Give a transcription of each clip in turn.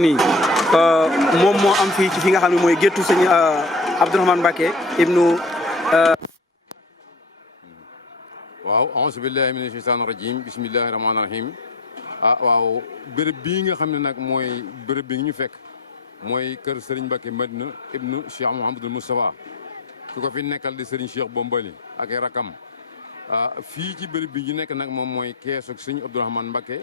nii moom moo am fii ci fi nga xam ne mooy géttu sëñ Abdourahmane Mbacké ibnu waaw auzu billahi mina shaytaani rajim bismillahi rahmaani rahim waaw béréb bii nga xam ne nag mooy béréb bi ñu fekk mooy kër Serigne Mbacké Madina ibnu Cheikh Mouhamadul Moustapha ku ko fi nekkal di Serigne Cheikh Bombali ak ay rakam fii ci béréb bi ñu nekk nag moom mooy keesu sëñ Abdourahmane Mbacké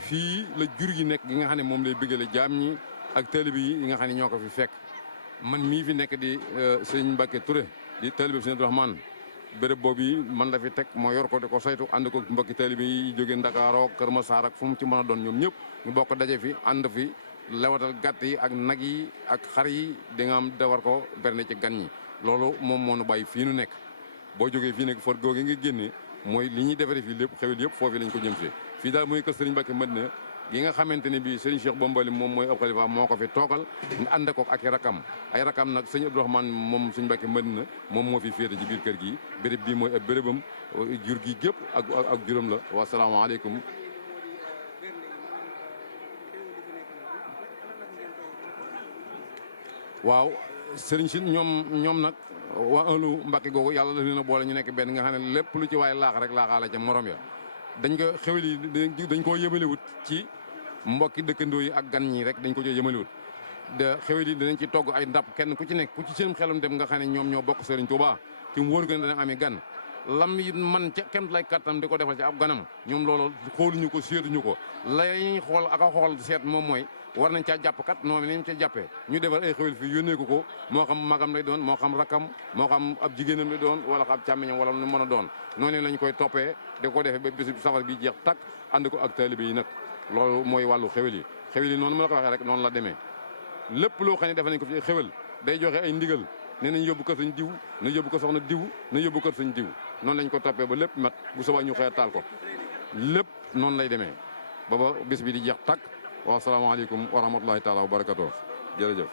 fii la jur gi nekk gi nga xam ne moom lay bëggale jaam ñi ak taalibe yi nga xam ne ñoo ko fi fekk man mii fi nekk di sëñ Mbacké Touré di taalibe bi sëñ Abdourahmane béréb boobu yi man la fi teg moo yor ko di ko saytu ànd ko mbokki taalibe yi jóge Ndakaaroo Kër Masaar ak fu mu ci mën a doon ñoom ñëpp ñu bokk daje fi ànd fi lewatal gàtt yi ak nag yi ak xar yi di nga am dawar ko berne ci gan ñi loolu moom moo nu bàyyi fii nu nekk boo jógee fii nekk for googu nga génnee mooy li ñuy defaree fii lépp xewil yëpp foofu lañ ko jëm see fii daal mooy kër Serigne Mbacké Madina gi nga xamante ne bii Serigne Cheikh Bombali moom mooy ab xalifa moo ko fi toogal ñu ànd ko ak ay rakam nag sëñ Abdourahmane moom Serigne Mbacké Madina moom moo fi féete ci biir kër gi béréb bii mooy ab bérébam jur gi gépp ak juróom la wa salaamaaleykum. waaw Serigne si ñoom nag waa ëllu Mbacké googu yàlla daf leen a boole ñu nekk benn nga xam ne lépp lu ci waaye laax rek laaxaale ca morom ya dañ ko xewel yi dañ koo yëmalewut ci mbokki dëkkandoo yi ak gan ñi rek dañ ko joo yëmalewut de xewel yi dinañ ci togg ay ndab kenn ku ci nekk ku ci seen xelum dem nga xam ne ñoom ñoo bokk Serigne Touba ci mu wóor ko ne dana ami gan lam yi man ca kemt lay kattam di ko defal ci ab ganam ñoom loolu xooluñu ko seetuñu ko lay xool ak a xool seet moom mooy war nañ caa jàpp kat noonu ni ñu ca jàppee ñu defar ay xewel fii yónnee ko moo xam magam lay doon moo xam rakam moo xam ab jigéenam lay doon wala ab càmmiñam wala nu mën a doon noonu lañ koy toppee di ko defee ba bésu safar bi jeex takk ànd ko ak taalibe yi nag loolu mooy wàllu xewel yi noonu ma la ko waxee rek noonu la demee lépp loo xam ne def nañ ko fi xewel day joxe ay ndigal nee nañ yóbbu kër sañ diw na yóbbu ko soxna diw na yóbbu kër sañ diw noonu lañ ko toppee ba lépp mat bu subaa ñu xëy taal ko lépp noonu lay demee ba bés bi di jeex takk wa salaamaaleykum wa rahmatulahi taala wa barakatuh jërëjëf